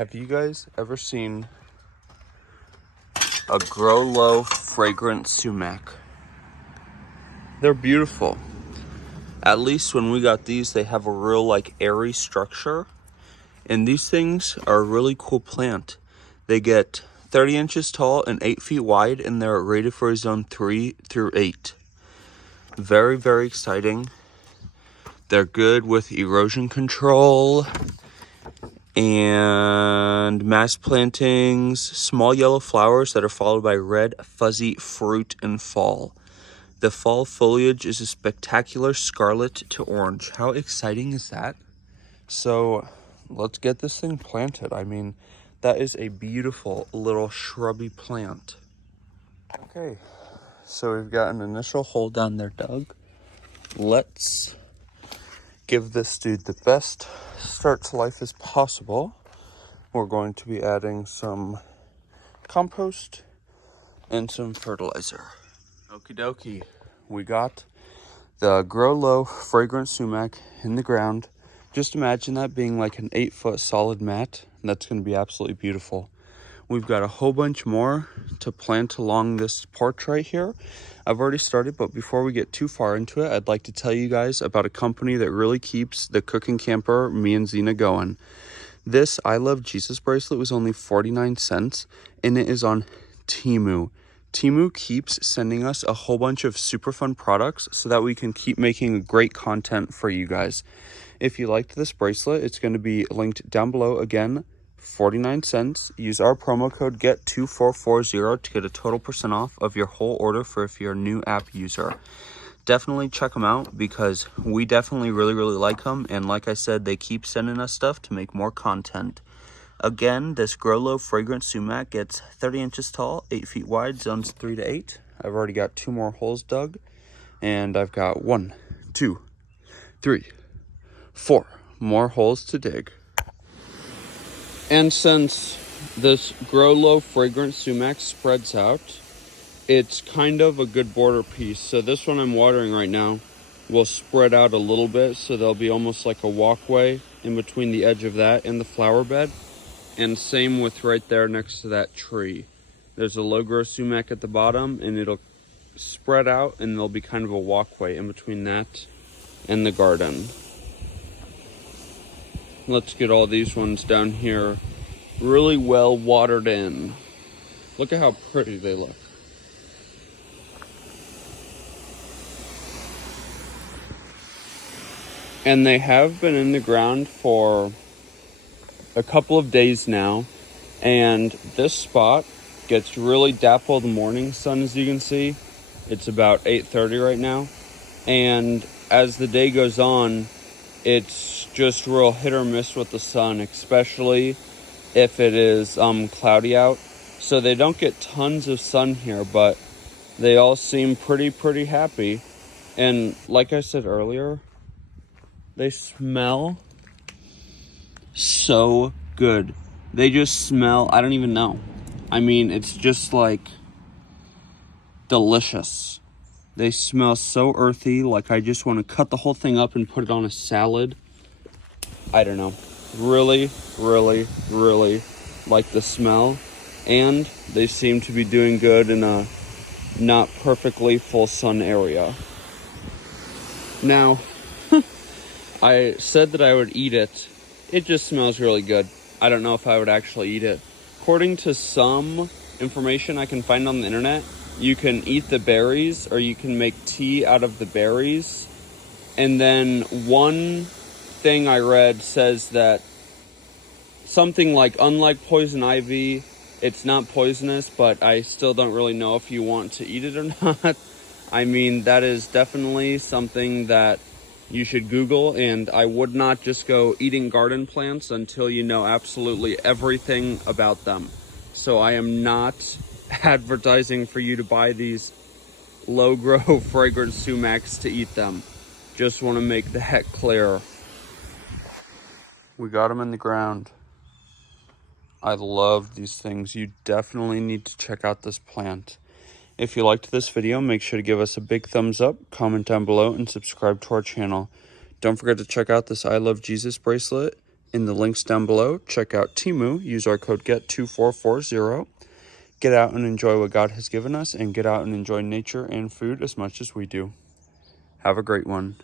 Have you guys ever seen a Grow Low Fragrant Sumac? They're beautiful. At least when we got these, they have a real like airy structure. And these things are a really cool plant. They get 30 inches tall and 8 feet wide, and they're rated for a zone 3 through 8. Very, very exciting. They're good with erosion control and mass plantings, small yellow flowers that are followed by red fuzzy fruit in fall. The fall foliage is a spectacular scarlet to orange. How exciting is that? So let's get this thing planted. I mean, that is a beautiful little shrubby plant. Okay, so we've got an initial hole down there dug. Let's give this dude the best start to life as possible. We're going to be adding some compost and some fertilizer. Okie dokie, we got the Grow Low Fragrant Sumac in the ground. Just imagine that being like an 8-foot solid mat. That's going to be absolutely beautiful. We've got a whole bunch more to plant along this porch right here. I've already started, but before we get too far into it, I'd like to tell you guys about a company that really keeps the Cookin camper, me and Zena, going. This I Love Jesus bracelet was only 49 cents, and it is on Temu. Temu keeps sending us a whole bunch of super fun products so that we can keep making great content for you guys. If you liked this bracelet, it's going to be linked down below. Again, 49 cents. Use our promo code GET2440 to get a total % off of your whole order for if you're a new app user. Definitely check them out because we definitely really like them. And like I said, they keep sending us stuff to make more content. Again, this Grow Low Fragrant Sumac gets 30 inches tall, 8 feet wide, zones 3 to 8. I've already got 2 more holes dug. And I've got 1, 2, 3, 4 more holes to dig. And since this Grow Low Fragrant Sumac spreads out, it's kind of a good border piece. So this one I'm watering right now will spread out a little bit, so there'll be almost like a walkway in between the edge of that and the flower bed. And same with right there next to that tree. There's a low growth sumac at the bottom, and it'll spread out, and there'll be kind of a walkway in between that and the garden. Let's get all these ones down here really well watered in. Look at how pretty they look. And they have been in the ground for a couple of days now. And this spot gets really dappled morning sun, as you can see. It's about 8:30 right now. And as the day goes on, it's just real hit or miss with the sun, especially if it is cloudy out. So they don't get tons of sun here, but they all seem pretty happy. And like I said earlier, they smell so good. They just smell, I don't even know. I mean, it's just like delicious. They smell so earthy, like I just want to cut the whole thing up and put it on a salad. I don't know. Really like the smell. And they seem to be doing good in a not perfectly full sun area. Now, I said that I would eat it. It just smells really good. I don't know if I would actually eat it. According to some information I can find on the internet, you can eat the berries or you can make tea out of the berries. And then one thing I read says that something like, unlike poison ivy, it's not poisonous, but I still don't really know if you want to eat it or not. I mean, that is definitely something that you should Google, and I would not just go eating garden plants until you know absolutely everything about them. So I am not advertising for you to buy these low grow fragrant sumacs to eat them. Just want to make that clear. We got them in the ground. I love these things. You definitely need to check out this plant. If you liked this video, make sure to give us a big thumbs up, comment down below, and subscribe to our channel. Don't forget to check out this I Love Jesus bracelet. In the links down below, check out Temu. Use our code GET2440. Get out and enjoy what God has given us, and get out and enjoy nature and food as much as we do. Have a great one.